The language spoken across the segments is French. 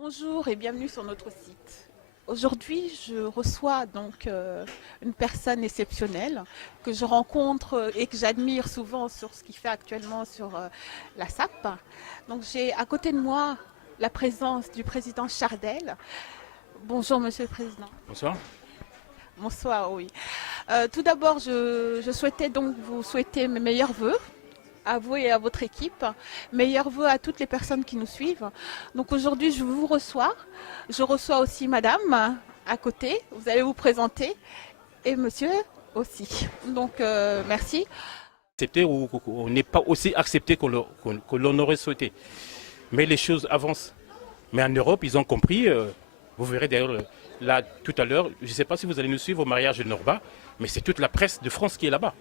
Bonjour et bienvenue sur notre site. Aujourd'hui, je reçois donc une personne exceptionnelle que je rencontre et que j'admire souvent sur ce qu'il fait actuellement sur la SAP. Donc j'ai à côté de moi la présence du président Chardel. Bonjour Monsieur le Président. Bonsoir. Bonsoir, oui. Tout d'abord, je souhaitais donc vous souhaiter mes meilleurs vœux à vous et à votre équipe. Meilleurs vœux à toutes les personnes qui nous suivent. Donc aujourd'hui, je vous reçois. Je reçois aussi madame à côté. Vous allez vous présenter. Et monsieur aussi. Donc merci. Accepté ou on n'est pas aussi accepté que l'on aurait souhaité. Mais les choses avancent. Mais en Europe, ils ont compris. Vous verrez d'ailleurs là tout à l'heure, je ne sais pas si vous allez nous suivre au mariage de Norba, mais c'est toute la presse de France qui est là-bas.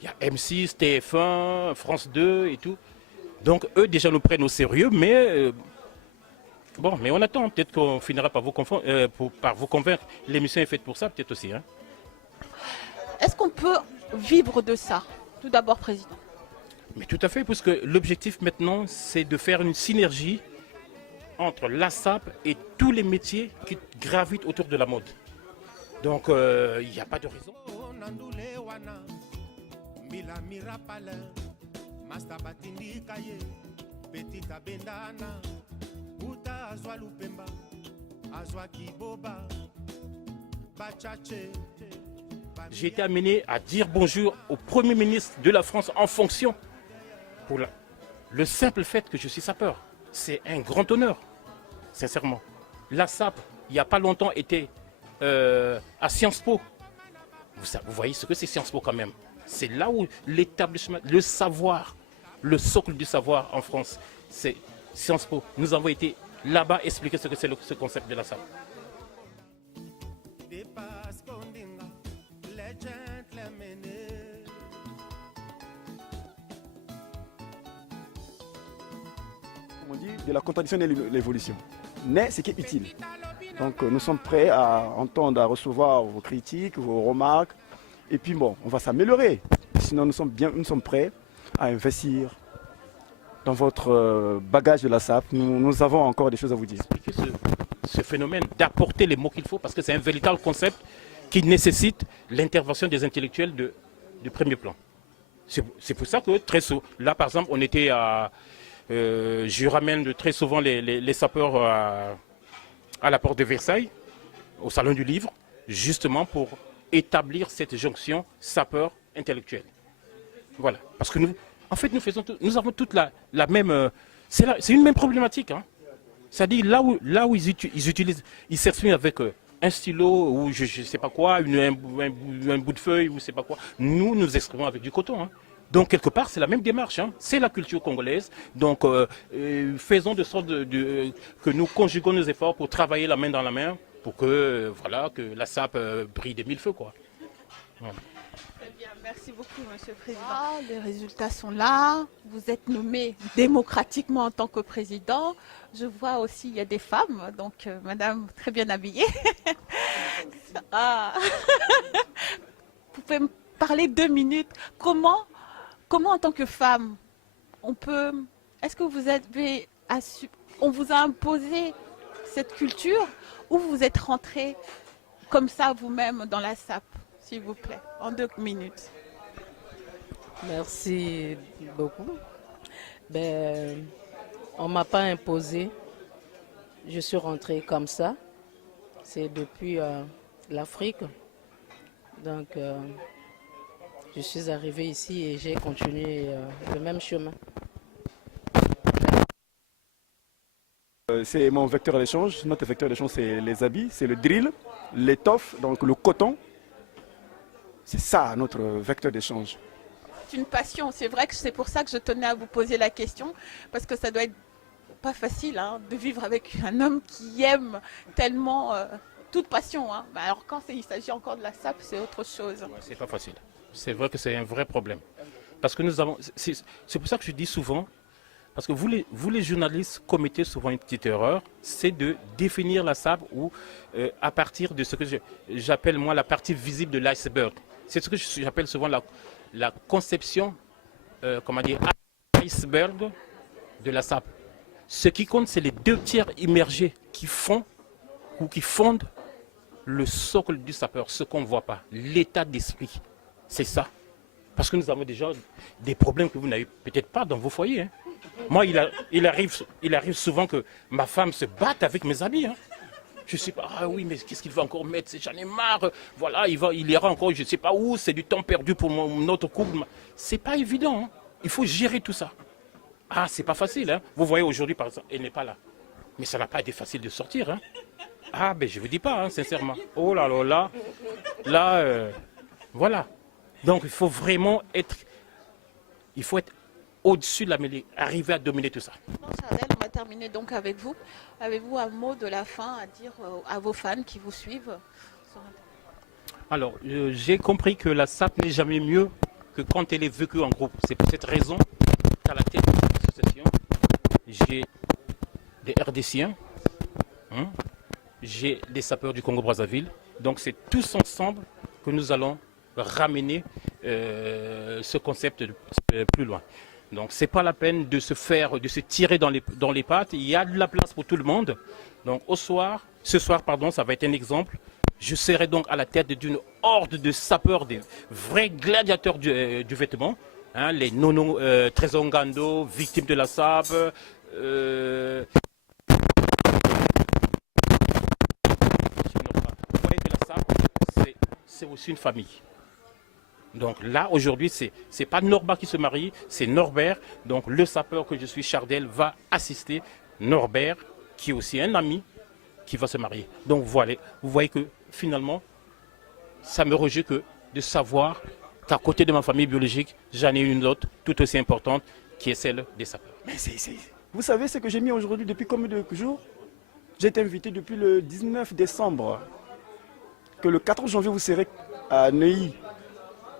Il y a M6, TF1, France 2 et tout. Donc eux déjà nous prennent au sérieux, mais bon, mais on attend. Peut-être qu'on finira par par vous convaincre. L'émission est faite pour ça, peut-être aussi. Hein. Est-ce qu'on peut vivre de ça? Tout d'abord, président. Mais tout à fait, puisque l'objectif maintenant, c'est de faire une synergie entre la SAP et tous les métiers qui gravitent autour de la mode. Donc il n'y a pas de raison. J'ai été amené à dire bonjour au Premier ministre de la France en fonction pour le simple fait que je suis sapeur. C'est un grand honneur, sincèrement. La SAP, il n'y a pas longtemps, était à Sciences Po. Vous voyez ce que c'est Sciences Po quand même. C'est là où l'établissement, le savoir, le socle du savoir en France, c'est Sciences Po. Nous avons été là-bas expliquer ce que c'est ce concept de la SAP. On dit de la contradiction et l'évolution. Mais ce qui est utile. Donc nous sommes prêts à entendre, à recevoir vos critiques, vos remarques. Et puis bon, on va s'améliorer. Sinon nous sommes prêts à investir dans votre bagage de la SAP. Nous avons encore des choses à vous dire. Expliquer ce phénomène, d'apporter les mots qu'il faut, parce que c'est un véritable concept qui nécessite l'intervention des intellectuels de premier plan. C'est pour ça que très souvent, là par exemple, on était à... je ramène très souvent les sapeurs à la porte de Versailles, au Salon du Livre, justement pour établir cette jonction sapeur-intellectuel. Voilà. Parce que nous, en fait, nous avons toute la même... c'est une même problématique. Hein. C'est-à-dire là où ils s'expriment avec un stylo ou je ne sais pas quoi, un bout de feuille ou je ne sais pas quoi. Nous exprimons avec du coton. Hein. Donc, quelque part, c'est la même démarche. Hein. C'est la culture congolaise. Donc, faisons de sorte que nous conjuguons nos efforts pour travailler la main dans la main pour que, voilà, que la SAP brille des mille feux. Quoi. Voilà. Très bien, merci beaucoup, Monsieur le Président. Les résultats sont là. Vous êtes nommé démocratiquement en tant que président. Je vois aussi il y a des femmes, donc Madame très bien habillée. Ah. Vous pouvez me parler 2 minutes. Comment en tant que femme, est-ce que on vous a imposé cette culture ou vous êtes rentrée comme ça vous-même dans la SAP, s'il vous plaît, en 2 minutes? Merci beaucoup. On ne m'a pas imposé. Je suis rentrée comme ça. C'est depuis l'Afrique. Donc, je suis arrivée ici et j'ai continué le même chemin. C'est mon vecteur d'échange. Notre vecteur d'échange, c'est les habits, c'est le drill, l'étoffe, donc le coton. C'est ça notre vecteur d'échange. C'est une passion. C'est vrai que c'est pour ça que je tenais à vous poser la question, parce que ça doit être pas facile hein, de vivre avec un homme qui aime tellement toute passion. Hein. Mais alors quand il s'agit encore de la SAP, c'est autre chose. Ouais, c'est pas facile. C'est vrai que c'est un vrai problème. Parce que nous avons. C'est pour ça que je dis souvent, parce que vous les journalistes commettez souvent une petite erreur, c'est de définir la SAP ou à partir de ce que j'appelle moi la partie visible de l'iceberg. C'est ce que j'appelle souvent la conception, comment dire, iceberg de la SAP. Ce qui compte, c'est les 2 tiers immergés qui font ou qui fondent le socle du sapeur, ce qu'on ne voit pas, l'état d'esprit. C'est ça. Parce que nous avons déjà des problèmes que vous n'avez peut-être pas dans vos foyers. Hein. Moi, il arrive souvent que ma femme se batte avec mes habits. Hein. Je ne sais pas, ah oui, mais qu'est-ce qu'il va encore mettre? J'en ai marre. Voilà, il ira encore, je ne sais pas où, c'est du temps perdu pour notre couple. C'est pas évident. Hein. Il faut gérer tout ça. Ah, c'est pas facile. Hein. Vous voyez, aujourd'hui, par exemple, elle n'est pas là. Mais ça n'a pas été facile de sortir. Hein. Ah, ben je ne vous dis pas, hein, sincèrement. Oh là là, là, voilà. Donc, il faut vraiment être au-dessus de la mêlée, arriver à dominer tout ça. Non, Chardel, on va terminer donc avec vous. Avez-vous un mot de la fin à dire à vos fans qui vous suivent sur Internet? Alors, j'ai compris que la SAP n'est jamais mieux que quand elle est vécue en groupe. C'est pour cette raison qu'à la tête de cette association, j'ai des RDCiens, hein, j'ai des sapeurs du Congo-Brazzaville. Donc, c'est tous ensemble que nous allons ramener ce concept plus loin. Donc c'est pas la peine de se tirer dans les pattes. Il y a de la place pour tout le monde. Donc ce soir, ça va être un exemple. Je serai donc à la tête d'une horde de sapeurs, des vrais gladiateurs du vêtement. Hein, les Nono Trésongando, victimes de la SAP. Vous voyez que la SAP, c'est aussi une famille. Donc là, aujourd'hui, c'est pas Norba qui se marie, c'est Norbert. Donc le sapeur que je suis, Chardel, va assister Norbert, qui est aussi un ami, qui va se marier. Donc voilà, vous voyez que finalement, ça me réjouit que de savoir qu'à côté de ma famille biologique, j'en ai une autre tout aussi importante, qui est celle des sapeurs. Mais vous savez ce que j'ai mis aujourd'hui depuis combien de jours? J'ai été invité depuis le 19 décembre. Que le 14 janvier, vous serez à Neuilly.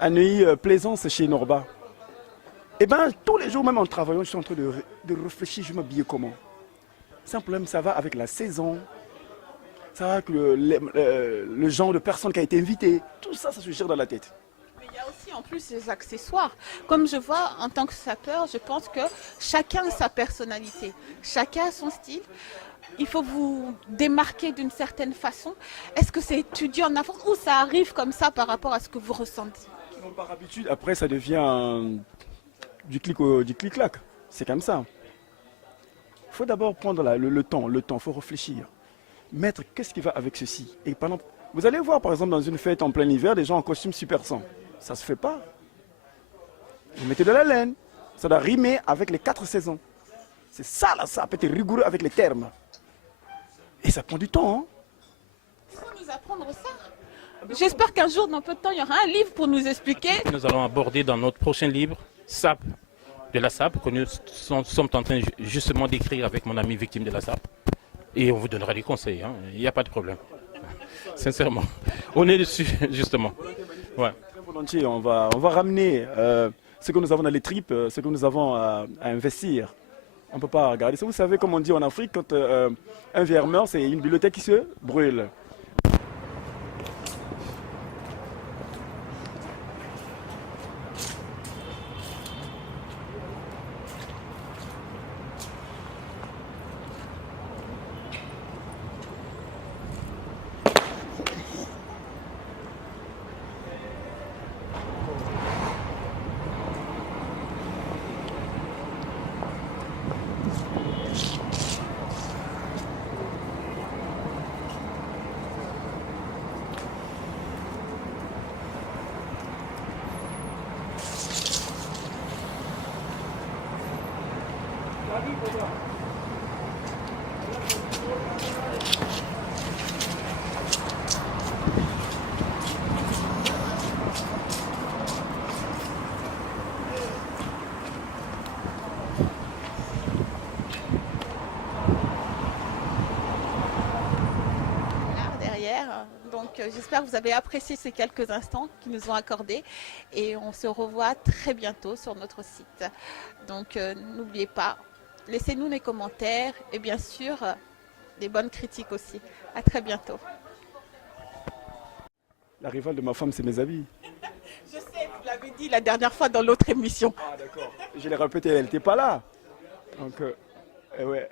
À Neuilly, Plaisance chez Norba. Et bien, tous les jours, même en travaillant, je suis en train de réfléchir, je m'habille comment. C'est un problème, ça va avec la saison, ça va avec le genre de personne qui a été invité. Tout ça, ça se gère dans la tête. Mais il y a aussi en plus les accessoires. Comme je vois, en tant que sapeur, je pense que chacun a sa personnalité, chacun a son style. Il faut vous démarquer d'une certaine façon. Est-ce que c'est étudié en avance ou ça arrive comme ça par rapport à ce que vous ressentez? Par habitude, après, ça devient du clic-clac. C'est comme ça. Il faut d'abord prendre le temps, il faut réfléchir. Mettre qu'est-ce qui va avec ceci. Et pendant, vous allez voir, par exemple, dans une fête en plein hiver, des gens en costume super 100. Ça ne se fait pas. Vous mettez de la laine. Ça doit rimer avec les 4 saisons. C'est ça, là, ça peut être rigoureux avec les termes. Et ça prend du temps. Hein. Il faut nous apprendre ça. J'espère qu'un jour, dans peu de temps, il y aura un livre pour nous expliquer. Nous allons aborder dans notre prochain livre, SAP, de la SAP, que nous sommes en train justement d'écrire avec mon ami victime de la SAP. Et on vous donnera des conseils, hein. Il n'y a pas de problème. Sincèrement. On est dessus, justement. Ouais. Très volontiers, on va ramener ce que nous avons dans les tripes, ce que nous avons à investir. On ne peut pas regarder ça. Vous savez, comme on dit en Afrique, quand un ver meurt, c'est une bibliothèque qui se brûle. j'espère que vous avez apprécié ces quelques instants qu'ils nous ont accordés et on se revoit très bientôt sur notre site. Donc n'oubliez pas, laissez-nous des commentaires et bien sûr des bonnes critiques aussi. À très bientôt. La rivale de ma femme, c'est mes habits. Je sais, vous l'avez dit la dernière fois dans l'autre émission. Ah d'accord. Je l'ai répété, elle n'était pas là. Donc, ouais.